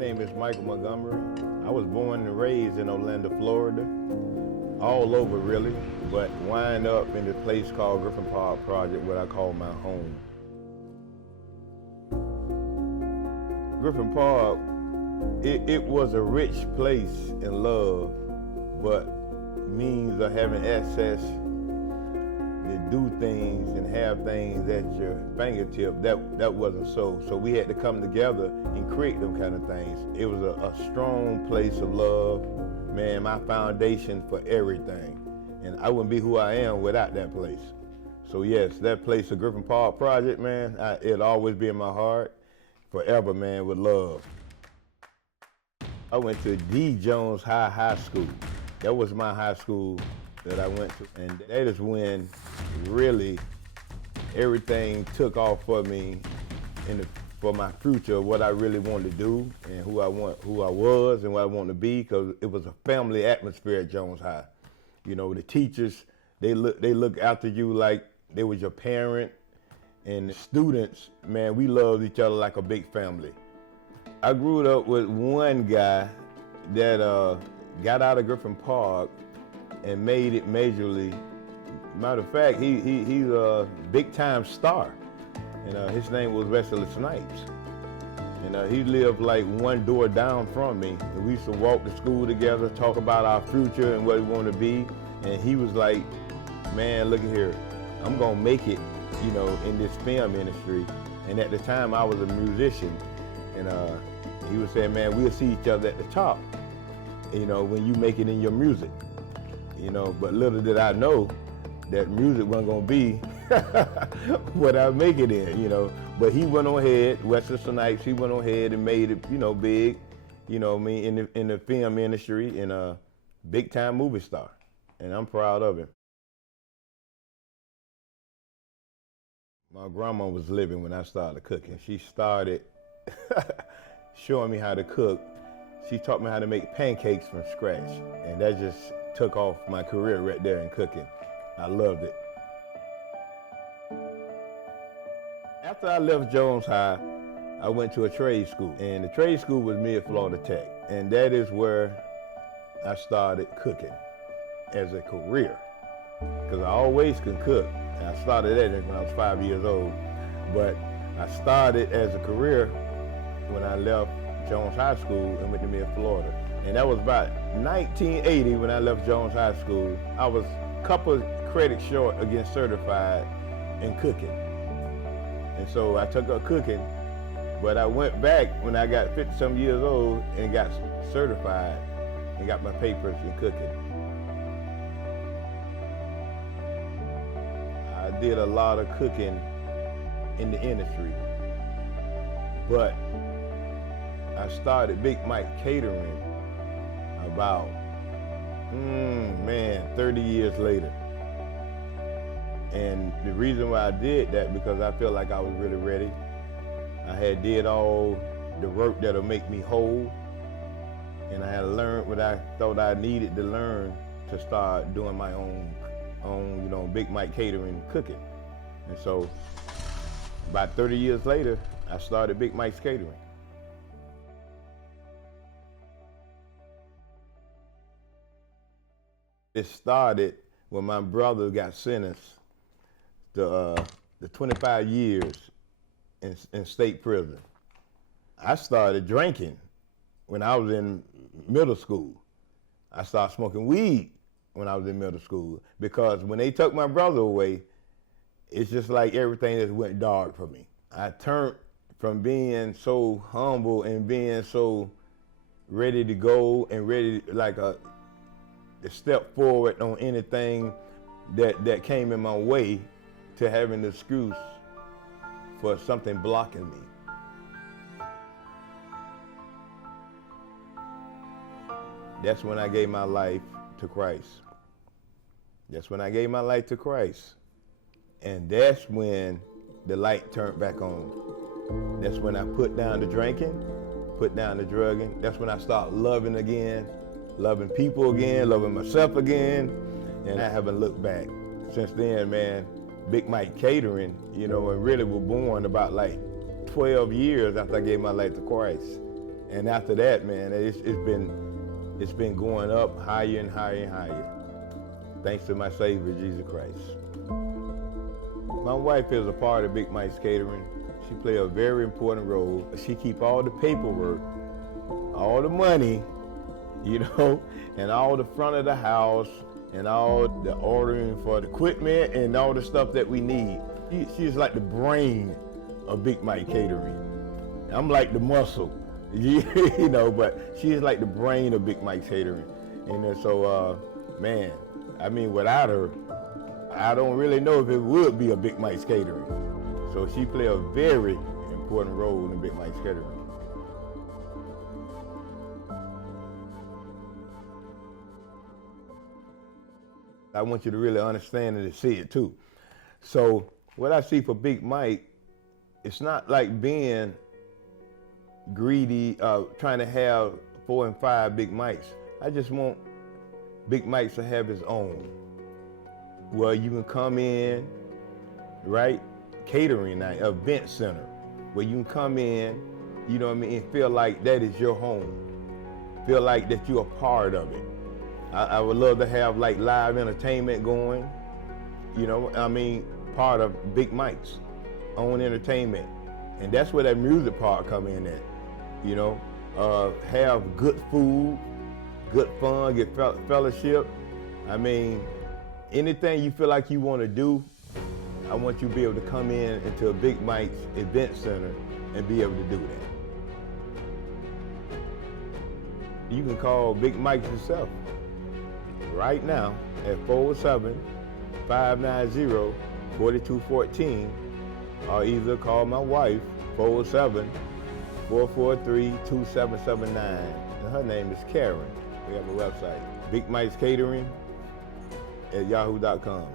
name is Michael Montgomery. I was born and raised in Orlando, Florida, all over really, but wind up in this place called Griffin Park Project, what I call my home. Griffin Park, it was a rich place in love, but means of having access to do things and have things at your fingertip, that wasn't so. So we had to come together and create them kind of things. It was a strong place of love, man, my foundation for everything. And I wouldn't be who I am without that place. So yes, that place, the Griffin Park Project, man, it'll always be in my heart, forever, man, with love. I went to D. Jones High School. That was my high school that I went to. And that is when really everything took off for me for my future, what I really wanted to do and who I was and what I wanted to be, because it was a family atmosphere at Jones High. You know, the teachers, they look after you like they was your parent, and the students, man, we loved each other like a big family. I grew up with one guy that got out of Griffin Park and made it majorly. Matter of fact, he's a big-time star, and his name was Wesley Snipes. And he lived like one door down from me. And we used to walk to school together, talk about our future and what we want to be. And he was like, man, look at here, I'm gonna make it, you know, in this film industry. And at the time, I was a musician, and he was saying, man, we'll see each other at the top, you know, when you make it in your music. You know, but little did I know that music wasn't gonna be what I make it in, you know. But he went on ahead, Wesley Snipes, he went on ahead and made it, you know, big, you know what I mean, in the film industry, and a big time movie star. And I'm proud of him. My grandma was living when I started cooking. She started showing me how to cook. She taught me how to make pancakes from scratch, and that just took off my career right there in cooking. I loved it. After I left Jones High, I went to a trade school, and the trade school was Mid-Florida Tech, and that is where I started cooking as a career, because I always can cook. And I started that when I was 5 years old, but I started as a career when I left Jones High School and went to Mid-Florida. And that was about 1980 when I left Jones High School. I was a couple credits short of getting certified in cooking. And so I took up cooking, but I went back when I got 50-some years old and got certified and got my papers in cooking. I did a lot of cooking in the industry, but I started Big Mike Catering about, 30 years later. And the reason why I did that, because I felt like I was really ready. I had did all the work that'll make me whole, and I had learned what I thought I needed to learn to start doing my own, you know, Big Mike Catering cooking. And so about 30 years later, I started Big Mike's Catering. It started when my brother got sentenced to 25 years in state prison. I started drinking when I was in middle school. I started smoking weed when I was in middle school, because when they took my brother away, it's just like everything just went dark for me. I turned from being so humble and being so ready to go and ready like to step forward on anything that came in my way, to having an excuse for something blocking me. That's when I gave my life to Christ. That's when I gave my life to Christ. And that's when the light turned back on. That's when I put down the drinking, put down the drugging. That's when I started loving again, loving people again, loving myself again, and I haven't looked back. Since then, man, Big Mike Catering, you know, and really was born about like 12 years after I gave my life to Christ. And after that, man, it's been going up higher and higher and higher. Thanks to my Savior, Jesus Christ. My wife is a part of Big Mike's Catering. She plays a very important role. She keeps all the paperwork, all the money, you know, and all the front of the house, and all the ordering for the equipment and all the stuff that we need. She's like the brain of Big Mike Catering. I'm like the muscle, you know, but she's like the brain of Big Mike Catering. And so, man, I mean, without her, I don't really know if it would be a Big Mike's Catering. So she plays a very important role in Big Mike's Catering. I want you to really understand and to see it too. So what I see for Big Mike, it's not like being greedy, trying to have 4 and 5 Big Mikes. I just want Big Mike's to have his own. Well, you can come in, right? Catering night, event center, where you can come in, you know what I mean, and feel like that is your home. Feel like that you're a part of it. I would love to have like live entertainment going, you know, I mean, part of Big Mike's own entertainment. And that's where that music part come in at, you know. Have good food, good fun, get fellowship. I mean, anything you feel like you want to do, I want you to be able to come in into a Big Mike's event center and be able to do that. You can call Big Mike's yourself right now at 407-590-4214, or either call my wife, 407-443-2779. And her name is Karen. We have a website, Big Mike's Catering at yahoo.com.